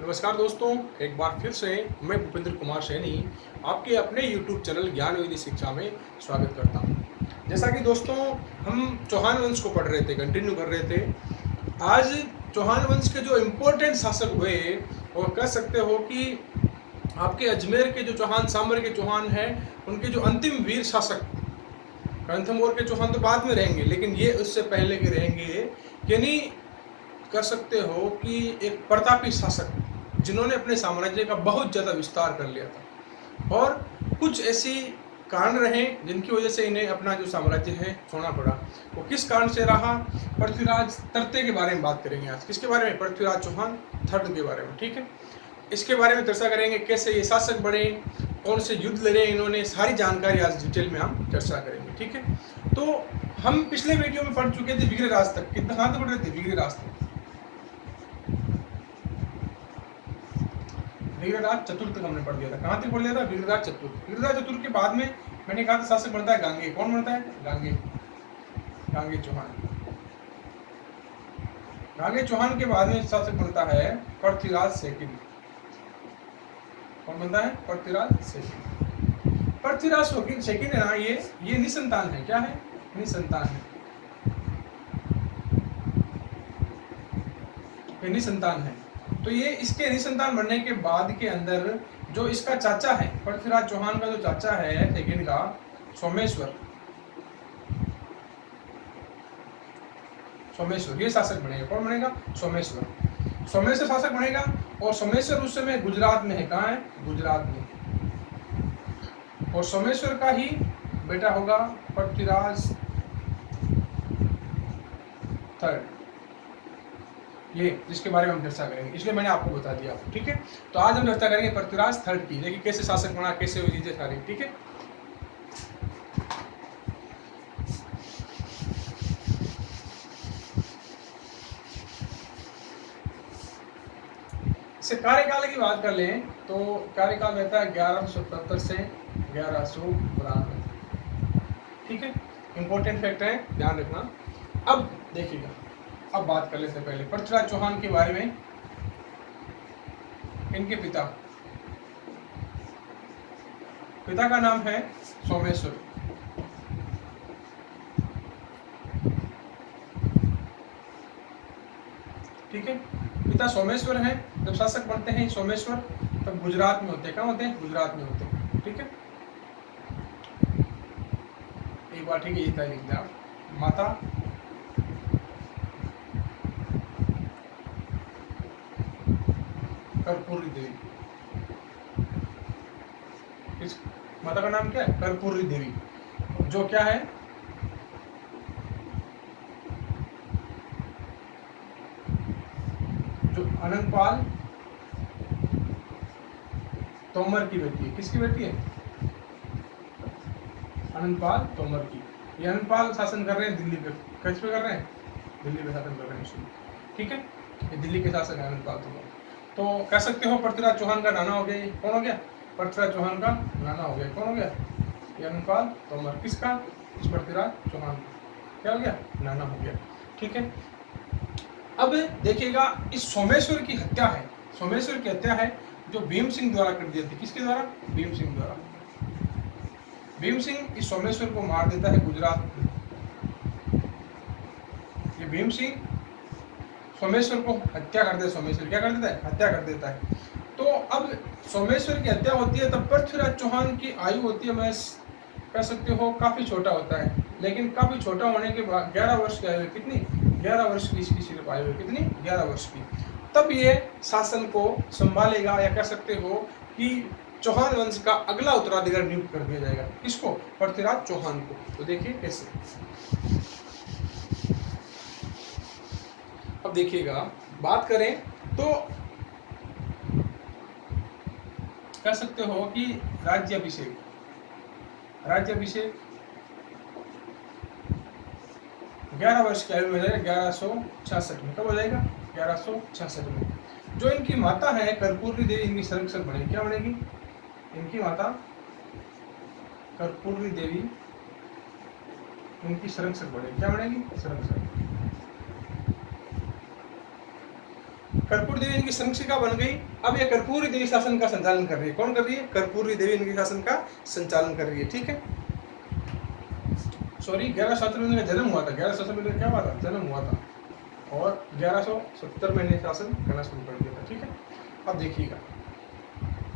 नमस्कार दोस्तों, एक बार फिर से मैं भूपेंद्र कुमार सैनी आपके अपने YouTube चैनल ज्ञान विधि शिक्षा में स्वागत करता हूं। जैसा कि दोस्तों हम चौहान वंश को पढ़ रहे थे, कंटिन्यू कर रहे थे। आज चौहान वंश के जो इम्पोर्टेंट शासक हुए वो कह सकते हो कि आपके अजमेर के जो चौहान साम्राज्य के चौहान हैं, उनके जो अंतिम वीर शासक रणथंभौर के चौहान तो बाद में रहेंगे, लेकिन ये उससे पहले के रहेंगे। यानी कह सकते हो कि एक प्रतापी शासक जिन्होंने अपने साम्राज्य का बहुत ज़्यादा विस्तार कर लिया था, और कुछ ऐसी कारण रहे जिनकी वजह से इन्हें अपना जो साम्राज्य है छोड़ना पड़ा। वो किस कारण से रहा, पृथ्वीराज तृतीय के बारे में बात करेंगे आज। किसके बारे में? पृथ्वीराज चौहान थर्ड के बारे में। ठीक है, इसके बारे में चर्चा करेंगे, कैसे ये शासक बने, कौन से युद्ध लड़े इन्होंने, सारी जानकारी आज डिटेल में हम चर्चा करेंगे। ठीक है, तो हम पिछले वीडियो में पढ़ चुके थे विग्रहराज तक। कितना कहाँ तक पढ़ रहे थे? विग्रहराज तक, विग्रहराज चतुर्थ तक हमने पढ़ लिया था। कहाँ तक पढ़ लिया था? विग्रहराज चतुर्थ। विग्रहराज चतुर्थ के बाद में मैंने कहा था शासक बनता है गांगे। कौन बनता है? गांगे। गांगे चौहान। गांगे चौहान के बाद में शासक बनता है पृथ्वीराज सेकंड। कौन बनता है? पृथ्वीराज सेकंड। पृथ्वीराज सेकंड है ना, ये निसंतान है। क्या है? निसंतान है। ये निसंतान है। तो ये इसके निसंतान बनने के बाद के अंदर जो इसका चाचा है, पृथ्वीराज चौहान का जो चाचा है सेकंड का, सोमेश्वर, सोमेश्वर ये शासक बनेगा। कौन बनेगा? सोमेश्वर। सोमेश्वर शासक बनेगा। और सोमेश्वर उस समय गुजरात में है। कहाँ है? गुजरात में। और सोमेश्वर का ही बेटा होगा पृथ्वीराज थर्ड, ये जिसके बारे में हम चर्चा करेंगे, इसलिए मैंने आपको बता दिया। ठीक है, तो आज हम चर्चा करेंगे पृथ्वीराज थर्ड की। देखिए कैसे शासक बना, कैसे हुई चीजें सारी। ठीक है, इससे कार्यकाल की बात कर लें तो कार्यकाल रहता है 1177 से 1192। ठीक है, इंपॉर्टेंट फैक्ट है, ध्यान रखना। अब देखिएगा, अब बात कर लेते हैं पहले पृथ्वीराज चौहान के बारे में। इनके पिता का नाम है सोमेश्वर। ठीक है, पिता सोमेश्वर हैं। जब शासक बनते हैं सोमेश्वर, तब गुजरात में होते हैं। कहाँ होते हैं? गुजरात में होते हैं। ठीक है, एक बार ठीक है, ये लिख दिया। माता कर्पूरी देवी। इस माता का नाम क्या है? कर्पूरी देवी, जो क्या है? जो अनंतपाल तोमर की बेटी है। किसकी बेटी है? अनंतपाल तोमर की। ये अनंतपाल शासन कर रहे हैं दिल्ली पे। किस पे कर रहे हैं? दिल्ली पे शासन कर रहे हैं। ठीक है, ये दिल्ली के शासक है अनंतपाल तोमर। तो कह सकते हो पृथ्वीराज चौहान का नाना हो गया। कौन हो गया? पृथ्वीराज चौहान का नाना हो गया। कौन हो गया? ये अनंतपाल तोमर। किसका? इस पृथ्वीराज चौहान का क्या हो गया? नाना हो गया। ठीक है, अब देखिएगा, इस सोमेश्वर की हत्या है, सोमेश्वर की हत्या है जो भीम सिंह द्वारा कर दी थी। किसके द्वारा? भीम सिंह द्वारा। भीम सिंह इस सोमेश्वर को मार देता है गुजरात में। ये भीम सिंह सोमेश्वर को हत्या कर देता है। सोमेश्वर क्या कर देता है? हत्या कर देता है। तो अब सोमेश्वर की हत्या होती है, तब पृथ्वीराज चौहान की आयु होती है, मैं कह सकते हो काफी छोटा होता है। लेकिन काफी छोटा होने के बाद 11 वर्ष की आयु, कितनी? 11 वर्ष की इसकी सिर्फ आयु। कितनी? 11 वर्ष की। तब ये शासन को संभालेगा, या कह सकते हो कि चौहान वंश का अगला उत्तराधिकारी नियुक्त कर दिया जाएगा। किसको? पृथ्वीराज चौहान को। तो देखिए कैसे। अब देखिएगा, बात करें तो कह सकते हो कि राज्याभिषेक 11 वर्ष की आयु में हो जाएगा 1166 में। कब हो जाएगा? 1166 में। जो इनकी माता है कर्पूरी देवी, इनकी संरक्षक बनेगी। क्या बनेगी? इनकी माता कर्पूरी देवी इनकी संरक्षक बनेगी। क्या बनेगी? संरक्षक। कर्पूरी देवी इनकी संरक्षिका बन गई। अब ये कर्पूरी देवी शासन का संचालन कर रही है। कौन कर रही है? कर्पूरी देवी इनके शासन का संचालन कर रही है। ठीक है, सॉरी 1170 में इनका जन्म हुआ था। 1170 में क्या हुआ था? जन्म हुआ था, और 1170 में इन्हें शासन करना शुरू कर दिया था। ठीक है, अब देखिएगा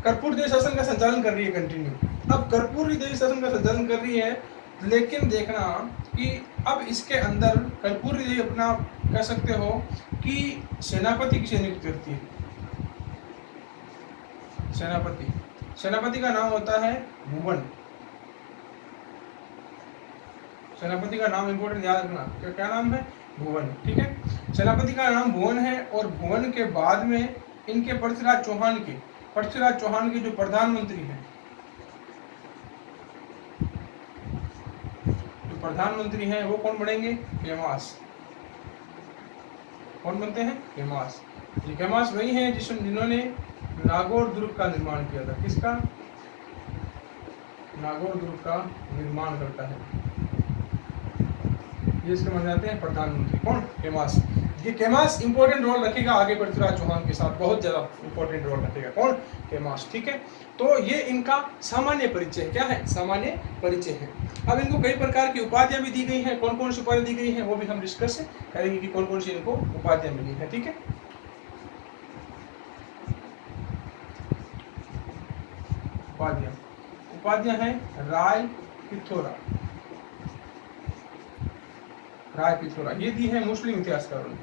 कर्पूरी देवी शासन का संचालन कर रही है कंटिन्यू। अब कर्पूरी देवी शासन का संचालन कर रही है, लेकिन देखना कि अब इसके अंदर कर्पूरी देवी अपना कह सकते हो कि सेनापति किसे नियुक्त करती है? सेनापति, सेनापति का नाम होता है भुवन। सेनापति का नाम इंपोर्टेंट याद रखना, क्या नाम है? भुवन। ठीक है, सेनापति का नाम भुवन है, और भुवन के बाद में इनके पृथ्वीराज चौहान के जो प्रधानमंत्री हैं, प्रधानमंत्री हैं वो कौन बनेंगे? हेमास। कौन बनते हैं? हेमास। हेमास वही हैं जिन्होंने नागौर दुर्ग का निर्माण किया था। किसका? नागौर दुर्ग का निर्माण करता है, ये इसके बन जाते हैं प्रधानमंत्री। कौन? हेमास। ये हेमास इंपॉर्टेंट रोल रखेगा आगे पृथ्वीराज चौहान के साथ, बहुत ज्यादा इंपॉर्टेंट रोल रखेगा। कौन? हेमास। ठीक है, तो ये इनका सामान्य परिचय क्या है? सामान्य परिचय है। अब इनको कई प्रकार की उपाधियां भी दी गई हैं। कौन कौन सी उपाधियां दी गई हैं वो भी हम डिस्कस करेंगे कि कौन कौन सी इनको उपाधियां मिली है। ठीक है, उपाधियां हैं राय पिथौरा, ये दी है मुस्लिम इतिहासकारों ने।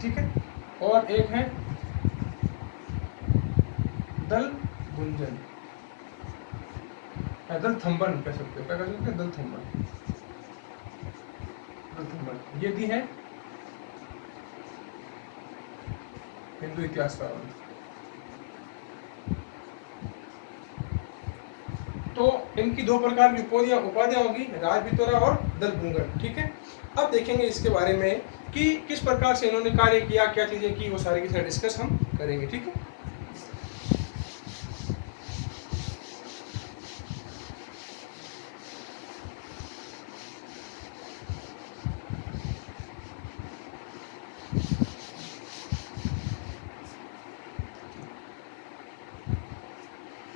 ठीक है, और एक है दल गुंजन, दल थंबन कह सकते हो, क्या कह सकते हैं? दल थंबन, ये दी है हिंदू इतिहासकारों ने। तो इनकी दो प्रकार की उपाधियां होगी, राज पिथौरा और दल गुंजन। ठीक है, अब देखेंगे इसके बारे में कि किस प्रकार से इन्होंने कार्य किया, क्या चीजें की, वो सारी की सारी डिस्कस हम करेंगे। ठीक है,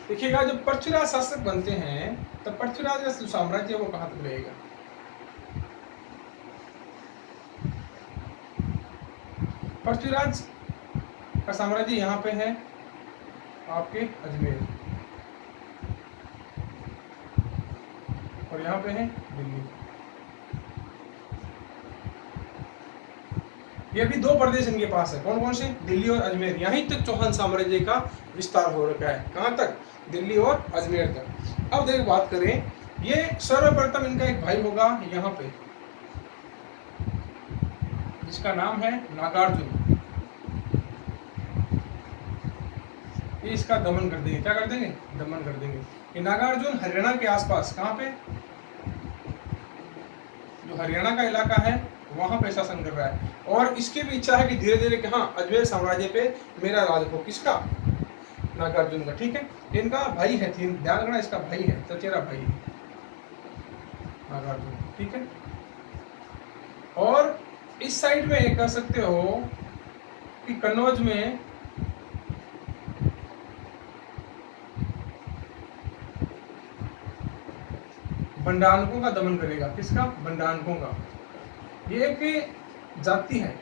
देखिएगा जब पृथ्वीराज शासक बनते हैं तब पृथ्वीराज का साम्राज्य वो कहां तक रहेगा? पृथ्वीराज का साम्राज्य यहाँ पे है आपके अजमेर, और यहाँ पे है दिल्ली। ये भी दो प्रदेश इनके पास है। कौन कौन से? दिल्ली और अजमेर। यहीं तक चौहान साम्राज्य का विस्तार हो रखा है। कहाँ तक? दिल्ली और अजमेर तक। अब देखो बात करें, ये सर्वप्रथम इनका एक भाई होगा यहाँ पे, जिसका नाम है नागार्जुन। ये इसका दमन कर देंगे। क्या कर देंगे? दमन कर देंगे। ये नागार्जुन हरियाणा के आसपास, कहाँ पे? जो हरियाणा का इलाका है वहां पे शासन कर रहा है, और इसकी भी इच्छा है कि धीरे धीरे कि हाँ अजमेर साम्राज्य पे मेरा राज हो। किसका? नागार्जुन का। ठीक है, इनका भाई है, ध्यान रखना, इसका भाई है, चचेरा भाई है नागार्जुन। ठीक है, और इस साइड में एक कह सकते हो कि कन्नौज में बंडानकों का दमन करेगा। किसका? बंडानकों का। ये एक जाति है,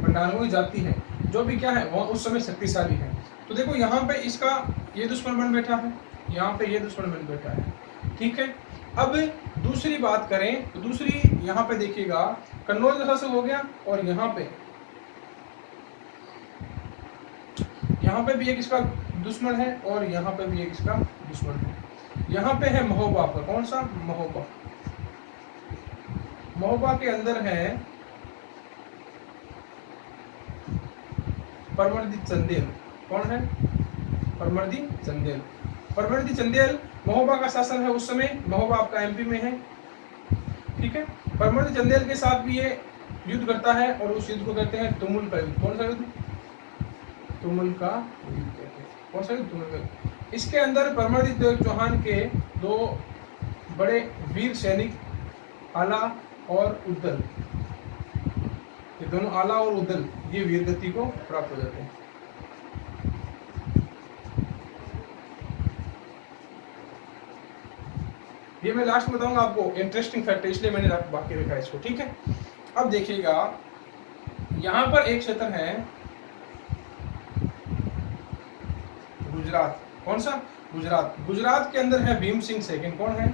बंडानकों की जाति है, जो भी क्या है वो उस समय शक्तिशाली है। तो देखो यहाँ पे इसका ये दुश्मन बन बैठा है, यहाँ पे ये दुश्मन बन बैठा है। ठीक है, अब दूसरी बात करें तो दूसरी यहाँ पे देखिएगा कन्नौज का शासक हो गया, और यहाँ पे भी एक इसका दुश्मन है, और यहाँ पे भी एक इसका दुश्मन है। यहाँ पे है महोबा का। कौन सा? महोबा। महोबा के अंदर है परमर्दी चंदेल। कौन है? परमर्दी चंदेल। परमर्दी चंदेल महोबा का शासन है उस समय। महोबा आपका एमपी में है। ठीक है, परमर्दी चंदेल के साथ भी ये युद्ध करता है, और उस युद्ध को कहते हैं तुमुल का युद्ध। कौन सा युद्ध? तुमुल का युद्ध कहते हैं। कौन सा युद्ध? तुमुल का। इसके अंदर परमादित्य देव चौहान के दो बड़े वीर सैनिक आला और उद्दल, ये दोनों आला और उद्दल ये वीर गति को प्राप्त हो जाते हैं। ये मैं लास्ट में बताऊंगा आपको, इंटरेस्टिंग फैक्ट है इसलिए मैंने बाकी रखा इसको, ठीक है। अब देखिएगा यहाँ पर एक क्षेत्र है गुजरात, कौन सा? गुजरात। गुजरात के अंदर है भीम सिंह सेकंड, कौन है?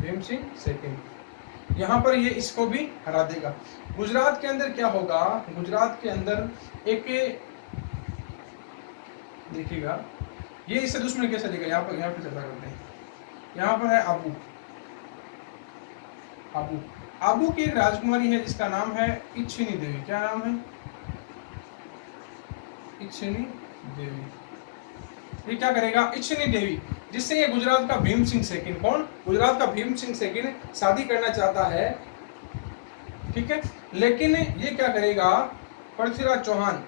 भीम सिंह सेकंड। यहाँ पर ये इसको भी हरा देगा। गुजरात के अंदर क्या होगा? गुजरात के अंदर एक देखिएगा ये इससे दुश्मन कैसे देगा, यहाँ पर चर्चा करते हैं। यहाँ पर है आबू। आबू आबू की एक राजकुमारी है जिसका नाम है इच्छिनी देवी। क्या नाम है? इच्छिनी देवी। ये क्या करेगा? इच्छिनी देवी, जिससे ये गुजरात का भीम सिंह सेकंड, कौन? गुजरात का भीम सिंह सेकंड शादी करना चाहता है, ठीक है। लेकिन ये क्या करेगा? पृथ्वीराज चौहान,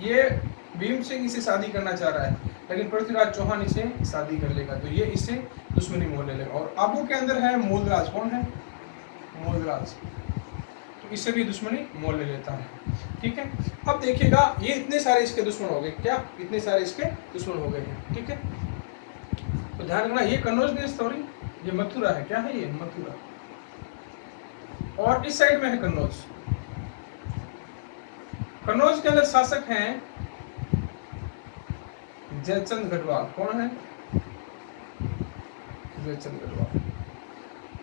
ये भीम सिंह इसे शादी करना चाह रहा है, लेकिन पृथ्वीराज चौहान इसे शादी कर लेगा, तो ये इससे दुश्मनी मोल ले लेगा। और आबू के अंदर है मूलराज, कौन है? मूलराज, तो इससे भी दुश्मनी मोल ले लेता है, ठीक है। अब देखिएगा ये इतने सारे इसके दुश्मन हो गए, क्या इतने सारे इसके दुश्मन हो गए हैं, ठीक है। तो ध्यान रखना, ये कन्नौज की स्टोरी, ये मथुरा है, क्या है? ये मथुरा, और इस साइड में है कन्नौज। कन्नौज के अंदर शासक हैं जयचंद गढ़वाल, कौन है? जयचंद गढ़वाल।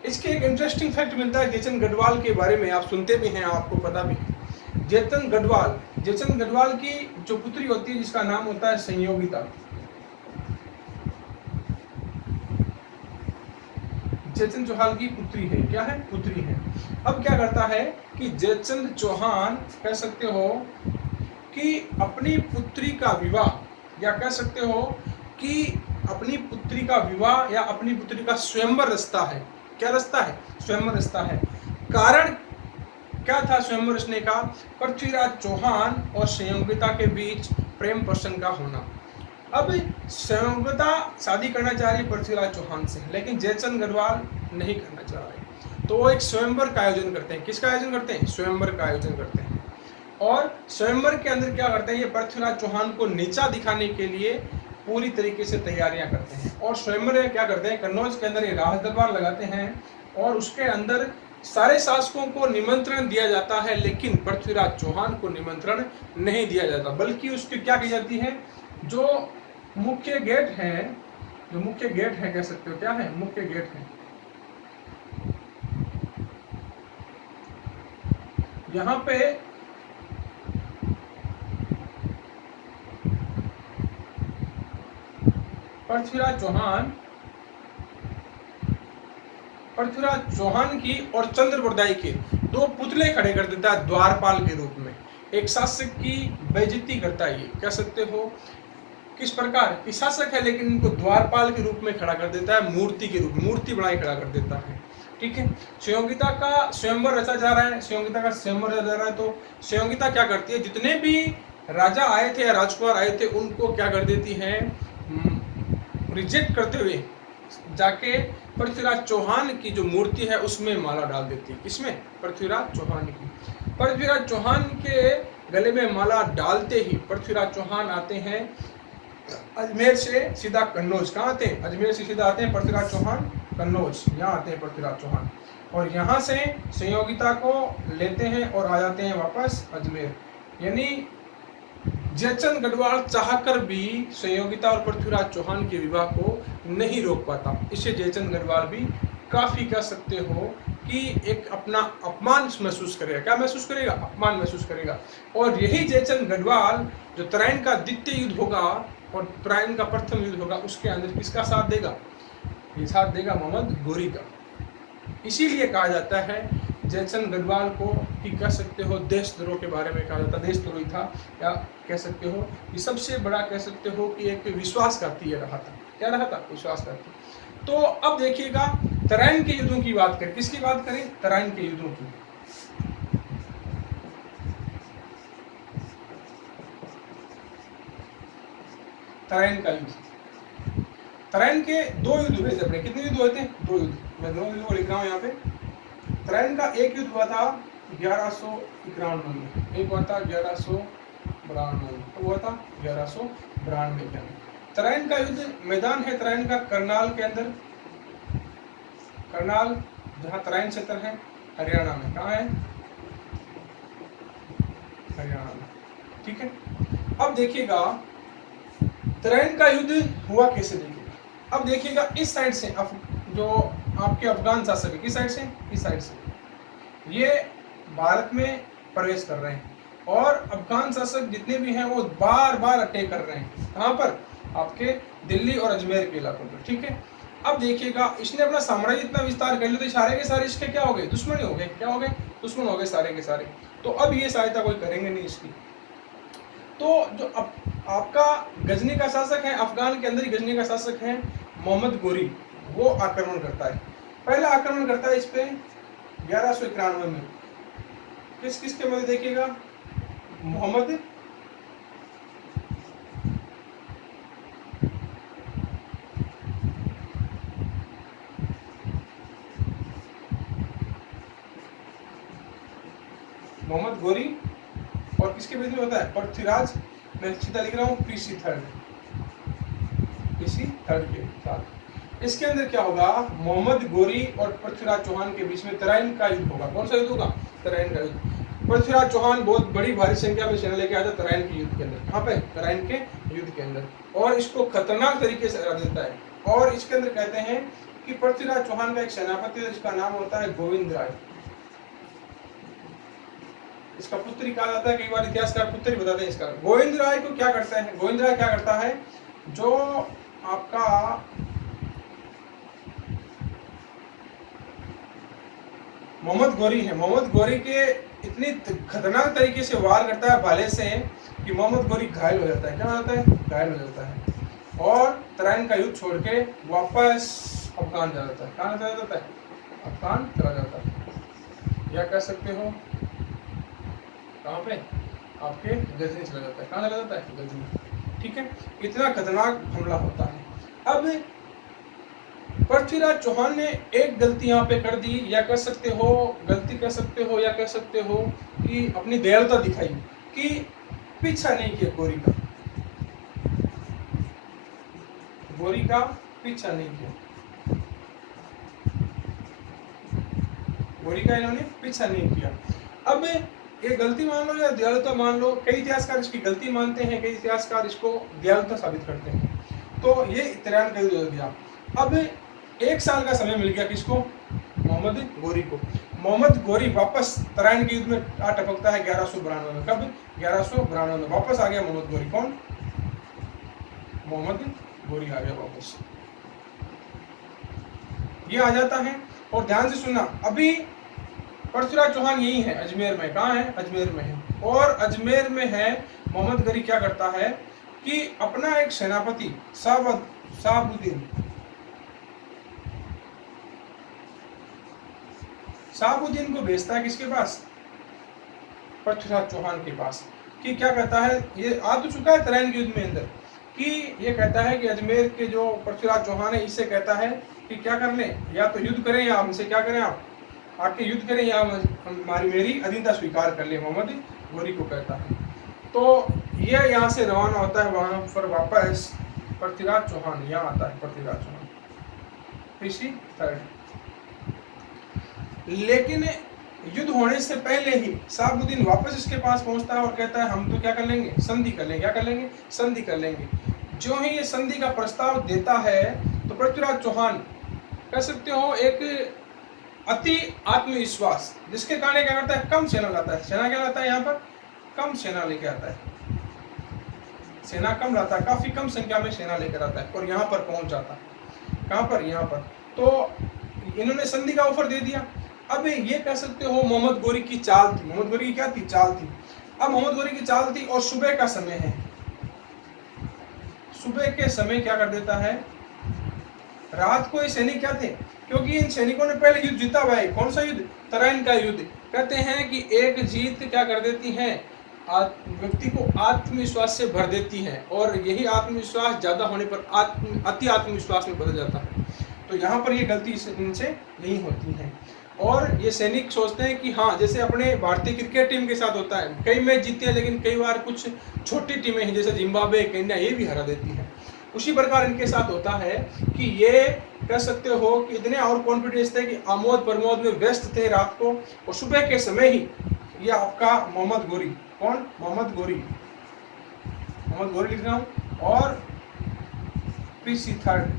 इसके एक इंटरेस्टिंग फैक्ट मिलता है जयचंद गढ़वाल के बारे में, आप सुनते भी हैं, आपको पता भी है। जयचंद गढ़वाल की जो पुत्री होती है जिसका नाम होता है संयोगिता, जयचंद चौहान की पुत्री है, क्या है? पुत्री है। अब क्या करता है कि जयचंद चौहान कह सकते हो कि अपनी पुत्री का विवाह, या कह सकते हो कि अपनी पुत्री का विवाह या अपनी पुत्री का स्वयंवर रचता है। क्या रचता है? स्वयंवर रचता है। कारण क्या था स्वयंवर रचने का? पृथ्वीराज चौहान और संयोगिता के बीच प्रेम प्रसंग का होना। अब संयोगिता शादी करना चाह रही है पृथ्वीराज चौहान से, लेकिन जयचंद गढ़वाल नहीं करना चाह रहे, तो वो एक स्वयंवर का आयोजन करते हैं। किसका आयोजन करते हैं? स्वयंवर का आयोजन करते हैं। और स्वयंवर के अंदर क्या करते हैं? ये पृथ्वीराज चौहान को नीचा दिखाने के लिए पूरी तरीके से तैयारियां करते हैं। और स्वयंवर में क्या करते हैं? कन्नौज के अंदर ये राज दरबार लगाते हैं, और उसके अंदर सारे शासकों को निमंत्रण दिया जाता है, लेकिन पृथ्वीराज चौहान को निमंत्रण नहीं दिया जाता, बल्कि उसकी क्या की जाती है? जो मुख्य गेट है, कह सकते हो, क्या है? मुख्य गेट है। यहाँ पे पृथ्वीराज चौहान की और चंद्रप्रदाई के दो पुतले खड़े कर देता है द्वारपाल के रूप में। एक शासक की बेइज्जती करता है, ये कह सकते हो। किस प्रकार कि शासक है लेकिन इनको द्वारपाल के रूप में खड़ा कर देता है, मूर्ति के रूप, मूर्ति बनाई खड़ा कर देता है, ठीक है। संयोगिता का स्वयंवर रचा जा रहा है, तो संयोगिता क्या करती है? जितने भी राजा आए थे या राजकुमार आए थे उनको क्या कर देती है? रिजेक्ट करते हुए जाके पृथ्वीराज चौहान की जो मूर्ति है उसमें माला डाल देती है। किसमें? पृथ्वीराज चौहान की। पृथ्वीराज चौहान के गले में माला डालते ही पृथ्वीराज चौहान आते हैं अजमेर से सीधा कन्नौज। कहाँ आते हैं? अजमेर से सीधा आते हैं पृथ्वीराज चौहान कन्नौज, यहाँ आते हैं पृथ्वीराज चौहान, और यहाँ से संयोगिता को लेते हैं और आ जाते हैं वापस अजमेर। यानी जयचंद गढ़वाल चाहकर भी संयोगिता और पृथ्वीराज चौहान के विवाह को नहीं रोक पाता। इससे जयचंद गढ़वाल भी काफी कह सकते हो कि एक अपना अपमान महसूस करेगा। क्या महसूस करेगा? अपमान महसूस करेगा। और यही जयचंद गढ़वाल जो तराइन का द्वितीय युद्ध होगा और तराइन का प्रथम युद्ध होगा उसके अंदर किसका साथ देगा? ये साथ देगा मोहम्मद गोरी का। इसीलिए कहा जाता है जयचंद गढ़वाल को कि कह सकते हो देशद्रोह के बारे में कहा जाता है, देशद्रोही था, या कह सकते हो ये सबसे बड़ा कह सकते हो कि एक विश्वासघाती रहा था। क्या रहा था? विश्वासघाती। तो अब देखिएगा तराइन के युद्धों की बात करें। किसकी बात करें? तराइन के युद्धों की। तराइन का युद्ध। तराइन के दो युद्ध हुए थे अपने, कितने युद्ध हुए थे? दो युद्ध। मैं दोनों युद्ध को लिख रहा हूँ यहाँ पे। तराइन का एक युद्ध हुआ था 1191 में, एक हुआ था 1192 में, तो हुआ था 1192 के अंदर। तराइन का युद्ध मैदान है तराइन का करनाल के अंदर, करनाल जहाँ तराइन क्षेत्र है हरियाणा में। कहाँ है? हरियाणा में। ठीक है, अब देखिएगा तराइन का युद्ध हुआ कैसे, देखिएगा। अब देखिएगा इस साइड से जो आपके अफगान शासक है, किस साइड से? इस साइड से ये भारत में प्रवेश कर रहे हैं और अफगान शासक जितने भी हैं वो बार बार अटैक कर रहे हैं। कहाँ पर? आपके दिल्ली और अजमेर के इलाकों पर। ठीक है, अब देखिएगा इसने अपना साम्राज्य इतना विस्तार कर लिया तो सारे के सारे इसके क्या हो गए? दुश्मन हो गए। क्या हो गए? दुश्मन हो गए सारे के सारे। तो अब ये सहायता कोई करेंगे नहीं इसकी। तो जो आपका गजनी का शासक है, अफगान के अंदर ही गजनी का शासक है मोहम्मद गोरी, वो आक्रमण करता है। पहला आक्रमण करता है इस पे 1191 में। किस किस के मध्य? देखिएगा मोहम्मद गोरी और किसके बीच में होता है? पृथ्वीराज, मैं सीधा लिख रहा हूँ पीसी थर्ड के साथ। इसके अंदर क्या होगा? मोहम्मद गोरी और पृथ्वीराज चौहान के बीच में तराइन का युद्ध होगा। कौन सा युद्ध होगा? तराइन का युद्ध। पृथ्वीराज चौहान बहुत बड़ी भारी संख्या में सेना लेके आता तराइन के युद्ध के अंदर। कहाँ पे? तराइन के युद्ध के अंदर, और इसको खतरनाक तरीके से हरा देता है। और इसके अंदर कहते हैं कि पृथ्वीराज चौहान का एक सेनापति है जिसका नाम होता है गोविंद राय। इसका पुत्री कहा जाता है, कई बार इतिहासकार पुत्री बताते हैं इसका। गोविंद राय को क्या करता है? गोविंद राय क्या करता है? जो आपका मोहम्मद गोरी है, मोहम्मद गोरी के इतनी खतरनाक तरीके से वार करता है भाले से कि मोहम्मद गोरी घायल हो जाता है। क्या हो जाता है? घायल हो जाता है और तराइन का युद्ध छोड़ के वापस अफगान जा जाता है। कहाँ चला जाता है? अफगान चला जाता है, या कह सकते हो कहाँ पे? आपके गजनी चला जाता है। कहाँ चला जाता है? गजनी। ठीक है, इतना खतरनाक हमला होता है। अब पृथ्वीराज चौहान ने एक गलती यहाँ पे कर दी, या कह सकते हो गलती कह सकते हो, या कह सकते हो कि अपनी दयालुता दिखाई कि पीछा नहीं किया गोरी का, गोरी का पीछा नहीं किया, गोरी का इन्होंने पीछा नहीं किया। अब ये गलती मान लो या दयालुता मान लो, कई इतिहासकार इसकी गलती मानते हैं, कई इतिहासकार इसको दयालुता साबित करते हैं। तो ये तराइन का युद्ध हो गया। अब एक साल का समय मिल गया किसको? मोहम्मद गोरी को। मोहम्मद गोरी वापस तराइन के युद्ध में आ टपकता है 1192 में। कब? 1192 में वापस आ गया मोहम्मद गोरी। कौन? मोहम्मद गोरी आ गया वापस, ये आ जाता है। और ध्यान से सुनना, अभी पृथ्वीराज चौहान यही है अजमेर में। कहाँ है? अजमेर में है। और अजमेर में है मोहम्मद गोरी क्या करता है कि अपना एक सेनापति शाहबुद्दीन को भेजता है किसके पास? पृथ्वीराज चौहान के पास। कि क्या कहता है, ये आ तो चुका है तराइन के युद्ध में अंदर, कि ये कहता है कि अजमेर के जो पृथ्वीराज चौहान है इससे कहता है कि क्या कर लें, या तो युद्ध करें या हमसे क्या करें, आप आके युद्ध करें या हमारी मेरी अधीनता स्वीकार कर ले। मोहम्मद गोरी को कहता है। तो ये यहाँ से रवाना होता है वहां पर वापस। पृथ्वीराज चौहान यहाँ आता है, पृथ्वीराज चौहान पीसी थर्ड। लेकिन युद्ध होने से पहले ही शाहबुद्दीन वापस इसके पास पहुंचता है और कहता है हम तो क्या कर लेंगे? संधि कर लेंगे। क्या कर लेंगे? संधि कर लेंगे। जो ही ये संधि का प्रस्ताव देता है तो पृथ्वीराज चौहान कह सकते हो एक अति आत्मविश्वास, जिसके कारण क्या करता है? कम सेना लाता है। सेना क्या लाता है? यहाँ पर कम सेना लेके आता है, सेना कम लाता है, काफी कम संख्या में सेना लेकर आता है और यहाँ पर पहुंच जाता है। कहाँ पर? यहाँ पर। तो इन्होंने संधि का ऑफर दे दिया। अब ये कह सकते हो मोहम्मद गोरी की चाल थी। मोहम्मद गोरी की क्या थी? चाल थी। अब मोहम्मद गोरी की चाल थी और सुबह का समय है। सुबह के समय क्या कर देता है? रात को ये सैनिक क्या थे, क्योंकि इन सैनिकों ने पहले युद्ध जीता हुआ है। कौन सा युद्ध? तराइन का युद्ध। कहते हैं कि एक जीत क्या कर देती है व्यक्ति को आत्मविश्वास से भर देती हैं और यही आत्मविश्वास ज़्यादा होने पर अति आत्मविश्वास में बदल जाता है। तो यहाँ पर ये गलती इनसे नहीं होती है। और ये सैनिक सोचते हैं कि हाँ, जैसे अपने भारतीय क्रिकेट टीम के साथ होता है, कई मैच जीते हैं लेकिन कई बार कुछ छोटी टीमें हैं जैसे जिम्बाब्वे, केन्या, ये भी हरा देती हैं। उसी प्रकार इनके साथ होता है कि ये कह सकते हो कि इतने और कॉन्फिडेंस थे कि आमोद प्रमोद में व्यस्त थे रात को, और सुबह के समय ही ये आपका मोहम्मद गोरी, कौन? मोहम्मद गोरी लिख रहा हूँ, और PC third,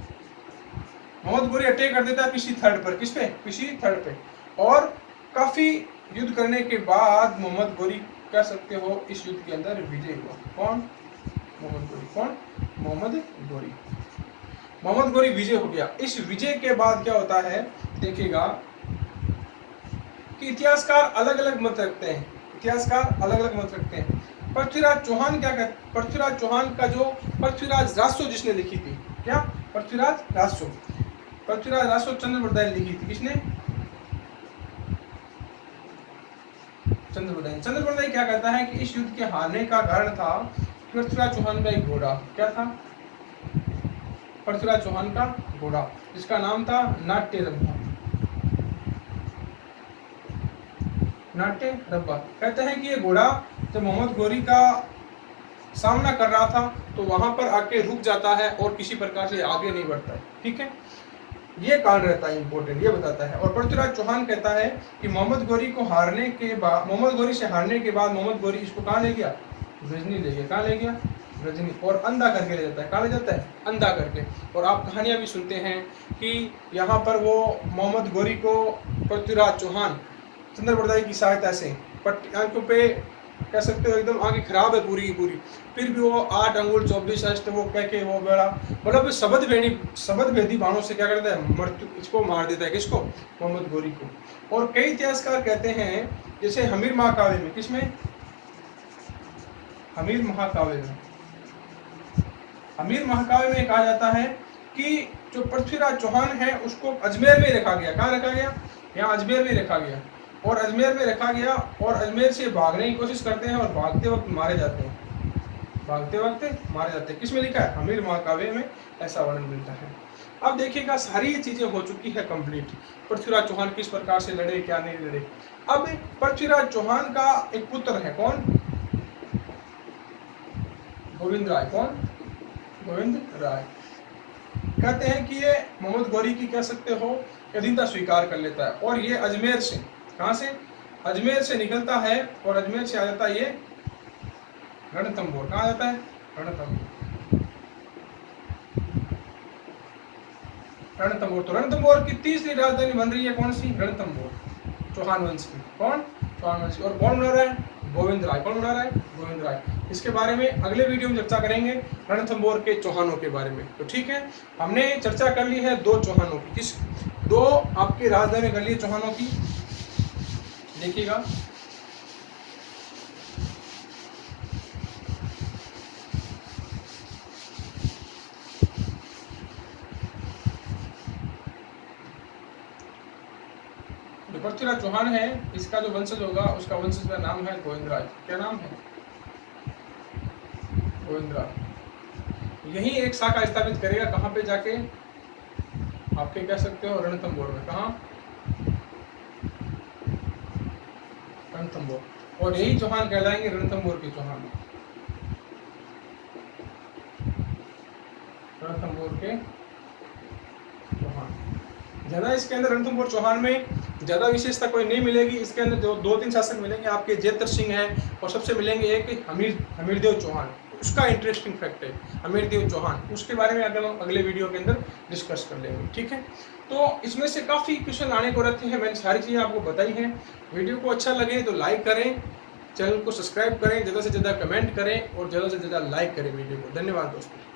Mohammad Ghori attack कर देता है पीसी थर्ड पर। किस पे? पीसी थर्ड पे। और काफी युद्ध करने के बाद मोहम्मद गोरी कह सकते हो इस युद्ध के अंदर विजय हुआ। कौन? मोहम्मद गोरी। कौन? मोहम्मद गोरी। मोहम्मद गोरी विजय हो गया। इस विजय के बाद क्या होता है देखिएगा कि इतिहासकार अलग अलग मत रखते हैं। पृथ्वीराज चौहान क्या कहते? पृथ्वीराज चौहान का जो पृथ्वीराज रासो जिसने लिखी थी, क्या? पृथ्वीराज रासो चंद्रप्रदाय ने लिखी थी। किसने? चंद्रप्रदाय क्या कहता है कि इस युद्ध के हारने का कारण था पृथ्वीराज चौहान का एक घोड़ा। क्या था? पृथ्वीराज चौहान का घोड़ा, जिसका नाम था नाट्य रब्बा। कहते हैं कि ये घोड़ा जब मोहम्मद गोरी का सामना कर रहा था तो वहां पर आके रुक जाता है और किसी प्रकार से आगे नहीं बढ़ता है। ठीक है, ये कारण रहता है इंपॉर्टेंट, ये बताता है। और पृथ्वीराज चौहान कहता है कि मोहम्मद गोरी से हारने के बाद मोहम्मद गोरी इसको कहाँ ले गया? गजनी ले गया। कहाँ ले गया? गजनी। और अंधा करके ले जाता है। कहाँ ले जाता है? अंधा करके। और आप कहानियां भी सुनते हैं कि यहाँ पर वो मोहम्मद गोरी को पृथ्वीराज चौहान चंद्रप्रदाय की सहायता से आंखों पे कह सकते हो एकदम आंखें खराब है पूरी की पूरी, फिर भी वो 8 अंगुल 24 अष्ट वो कह के वो बड़ा मतलब शब्द भेदी बाणों से क्या करता है? मृत्यु, इसको मार देता है। किसको? मोहम्मद गोरी को। और कई इतिहासकार कहते हैं, जैसे हमीर महाकाव्य में, किसमें? हमीर महाकाव्य में कहा जाता है कि जो पृथ्वीराज चौहान है उसको अजमेर में रखा गया। कहाँ रखा गया? यहाँ अजमेर में रखा गया। और अजमेर में रखा गया और अजमेर से भागने की कोशिश करते हैं और भागते वक्त मारे जाते हैं। किसमें लिखा है? हमीर महाकाव्य में ऐसा वर्णन मिलता है। अब देखिएगा सारी चीजें हो चुकी है कंप्लीट। पृथ्वीराज चौहान किस प्रकार से लड़े, क्या नहीं लड़े। अब पृथ्वीराज चौहान का एक पुत्र है, कौन? गोविंद राय। कौन? गोविंद राय। कहते हैं कि ये मोहम्मद गोरी की कह सकते हो अधीनता स्वीकार कर लेता है और ये अजमेर से, कहाँ से? अजमेर से निकलता है और अजमेर से आ जाता है ये रणथंभौर। कहाँ जाता है? रणथंभौर। तो रणथंभौर की तीसरी राजधानी बन रही है कौन सी? रणथंभौर, चौहान वंश की। कौन? चौहान वंश की। और कौन बना रहा है? गोविंद राय। कौन बना रहा है? गोविंद राय। इसके बारे में अगले वीडियो में चर्चा करेंगे, रणथंभौर के चौहानों के बारे में। तो ठीक है, हमने चर्चा कर ली है 2 चौहानों की। किस? 2 आपकी राजधानी कर ली चौहानों की। देखिएगा, जो पृथ्वीराज चौहान है इसका जो वंशज होगा उसका वंशज का नाम है गोविंद राय। क्या नाम है? गोविंद राय। यही एक शाखा स्थापित करेगा, कहाँ पे जाके? आपके कह सकते हो रणथंभौर में। कहाँ? रणथंभौर। और यही चौहान कहलाएंगे रणथंभौर के चौहान। रणथंभौर के चौहान। ज्यादा इसके अंदर रणथंभौर चौहान में ज्यादा विशेषता कोई नहीं मिलेगी। इसके अंदर जो 2-3 शासक मिलेंगे आपके, जेतर सिंह है और सबसे मिलेंगे एक हमीरदेव चौहान। उसका इंटरेस्टिंग फैक्ट है हमीरदेव चौहान, उसके बारे में अगले वीडियो के अंदर डिस्कस कर लेंगे। ठीक है, तो इसमें से काफ़ी क्वेश्चन आने को रहते हैं। मैंने सारी चीज़ें आपको बताई हैं। वीडियो को अच्छा लगे तो लाइक करें, चैनल को सब्सक्राइब करें, ज़्यादा से ज़्यादा कमेंट करें और ज़्यादा से ज़्यादा लाइक करें वीडियो को। धन्यवाद दोस्तों।